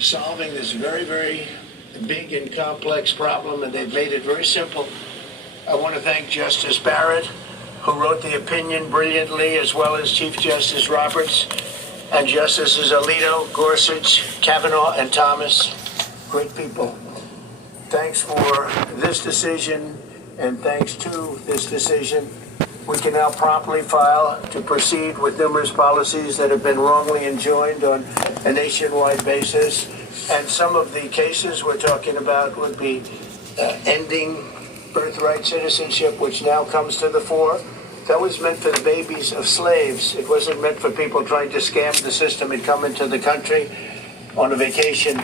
solving this very, very big and complex problem, and they've made it very simple. I want to thank Justice Barrett, who wrote the opinion brilliantly, as well as Chief Justice Roberts and Justices Alito, Gorsuch, Kavanaugh, and Thomas. Great people. Thanks for this decision, and thanks to this decision, we can now promptly file to proceed with numerous policies that have been wrongly enjoined on a nationwide basis. And some of the cases we're talking about would be ending birthright citizenship, which now comes to the fore. That was meant for the babies of slaves. It wasn't meant for people trying to scam the system and come into the country on a vacation.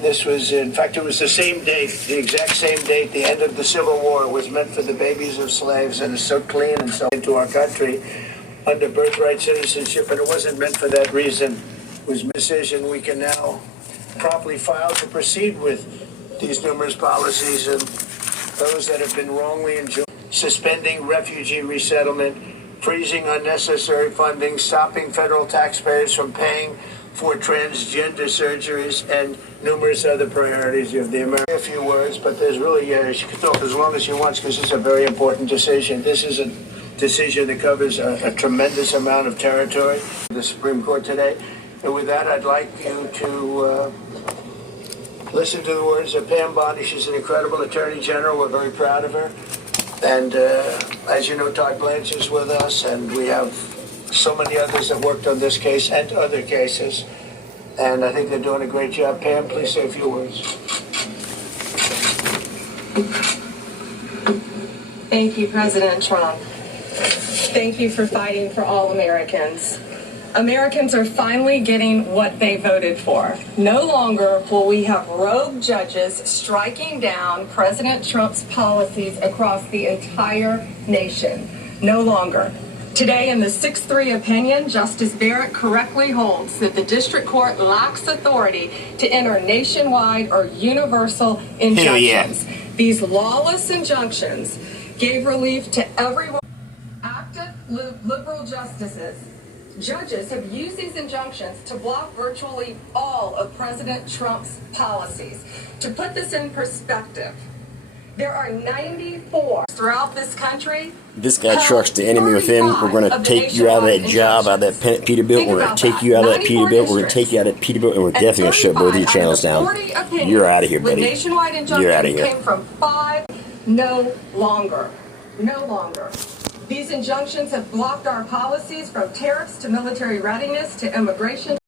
This was, in fact, it was the same date, the exact same date, the end of the Civil War. It was meant for the babies of slaves, and it's so clean and so into our country under birthright citizenship, and it wasn't meant for that reason. It was a decision. We can now promptly file to proceed with these numerous policies and those that have been wrongly enjoined. Suspending refugee resettlement, freezing unnecessary funding, stopping federal taxpayers from paying for transgender surgeries, and numerous other priorities of the American. A few words, but there's really, you can talk as long as you want, because it's a very important decision. This is a decision that covers a tremendous amount of territory. The Supreme Court today. And with that, I'd like you to listen to the words of Pam Bondi. She's an incredible Attorney General. We're very proud of her. And as you know, Todd Blanche is with us, and we have so many others that worked on this case and other cases. And I think they're doing a great job. Pam, please say a few words. Thank you, President Trump. Thank you for fighting for all Americans. Americans are finally getting what they voted for. No longer will we have rogue judges striking down President Trump's policies across the entire nation. No longer. Today, in the 6-3 opinion, Justice Barrett correctly holds that the district court lacks authority to enter nationwide or universal injunctions. These lawless injunctions gave relief to everyone. Active liberal judges have used these injunctions to block virtually all of President Trump's policies. To put this in perspective, there are 94 throughout this country. This guy trucks the enemy with him. We're going to take you out of that job, out of that Peterbilt. We're going to take you out of that Peterbilt. We're going to take you out of that Peterbilt, and we're definitely going to shut both of your channels down. You're out of here, buddy. You're out of here. Came from 5, no longer. No longer. These injunctions have blocked our policies from tariffs to military readiness to immigration.